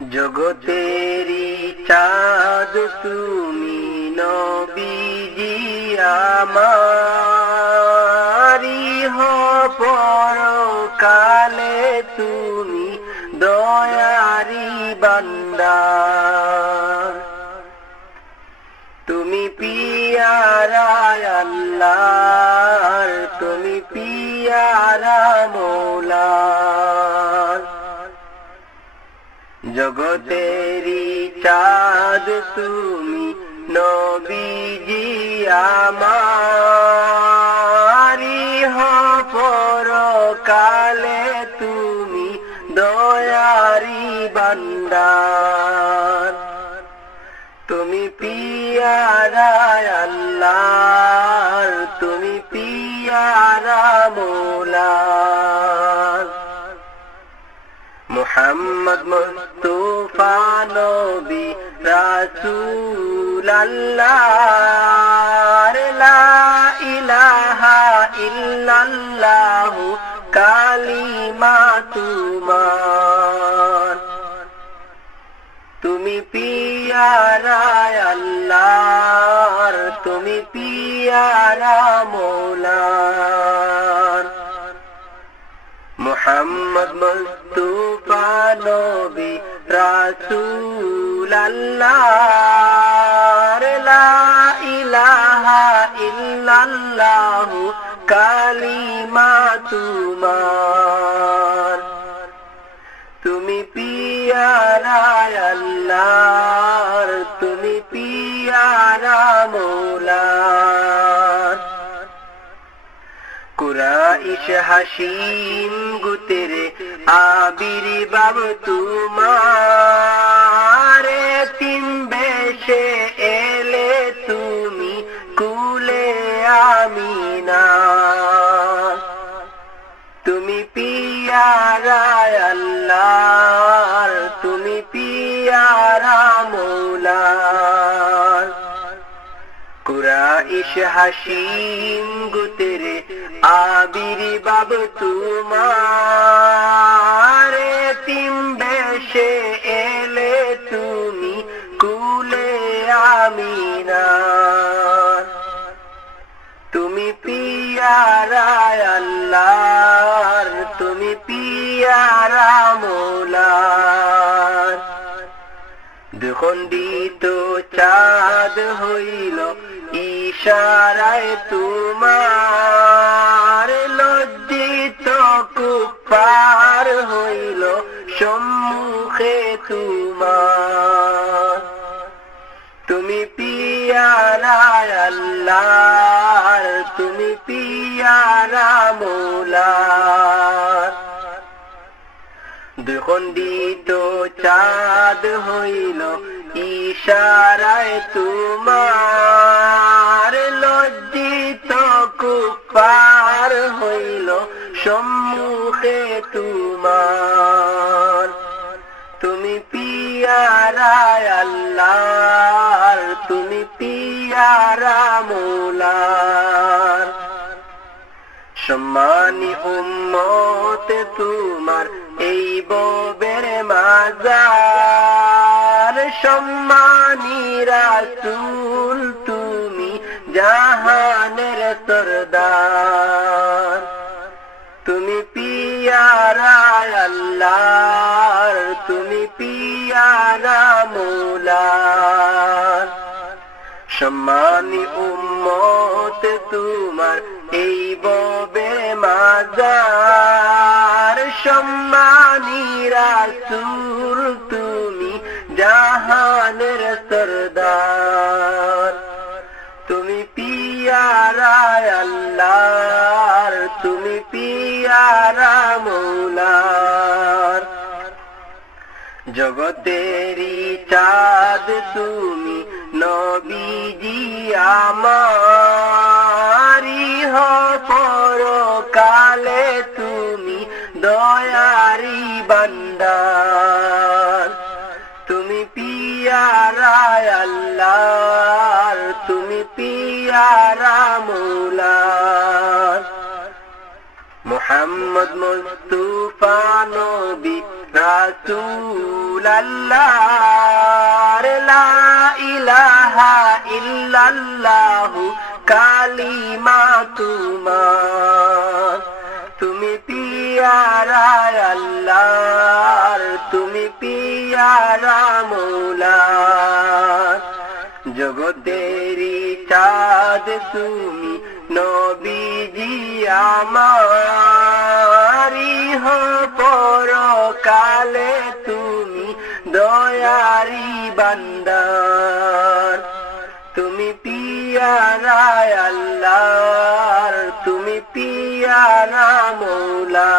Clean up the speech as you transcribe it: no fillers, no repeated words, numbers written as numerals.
জগতেরি চাঁদ তুমি নবীজি আমারি পরকালে তুমি দয়ারি বান্দা তুমি পিয়ারা আল্লাহর তুমি পিয়ারা মৌলার জগতেরি চাঁদ তুমি নবীজি আমারি পরকালে তুমি দয়ারি বান্দার তুমি পিয়ারা আল্লাহর তুমি পিয়ারা মৌলার মুহাম্মদ মুস্তাফা নবী রাসূল আল্লাহ লা ইলাহা ইল্লাল্লাহ কালিমা তোমার তুমি পিয়ারা আল্লাহর তুমি পিয়ারা মৌলার মুহাম্মদ মুস্তাফা নবী রাসূল আল্লাহ লা ইলাহা ইল্লাল্লাহ কালিমা তোমার তুমি পিয়ারা আল্লাহর তুমি পিয়ারা মৌলার কুরাইশ হাসিম গুতেরে আবির্ভাব তোমার তিন বেশে এলে তুমি কুলে আমিনা তুমি পিয়ারা আল্লাহর তুমি পিয়ারা মৌলার কুরাইশ হাসিম গুতেরে আবির্ভাব তোমার তিন বেশে এলে তুমি কুলে আমিনা তুমি পিয়ারা আল্লাহর তুমি পিয়ারা মৌলার দুখণ্ডিত চাঁদ হইল ইশারায় তোমার লজ্জিত কুফার হইল সম্মুখে তোমার তুমি পিয়ারা আল্লাহর তুমি পিয়ারা মৌলার দুখণ্ডিত চাঁদ হইল ইশারায় তোমার লজ্জিত কুফার হইল সম্মুখে তোমার তুমি পিয়ারা আল্লাহর তুমি পিয়ারা মৌলার সম্মানী উম্মত তোমার এই ববের মাজার সম্মানী রাসূল তুমি জাহানের সরদার তুমি পিয়ারা আল্লাহর তুমি পিয়ারা মৌলার সম্মানী উম্মত তোমার এই ববে মাজার সম্মানী রাসূল তুমি জাহানের সরদার তুমি পিয়ারা আল্লাহর তুমি পিয়ারা মৌলার জগতেরি চাঁদ তুমি নবীজি আমারি পরকালে তুমি দয়ারি বান্দার তুমি পিয়ারা আল্লাহর তুমি পিয়ারা মৌলার মুহাম্মদ মুস্তাফা নবী রাসূলুল্লাহ লা ইলাহা ইল্লাল্লাহু কালিমাতুল্লাহ তুমি পিয়ারা আল্লাহর তুমি পিয়ারা মৌলা জগতেরি চাঁদ তুমি নবীজি আমারি হো পরকালে তুমি দয়ারি বান্দার তুমি পিয়ারা আল্লাহর তুমি পিয়ারা মৌলা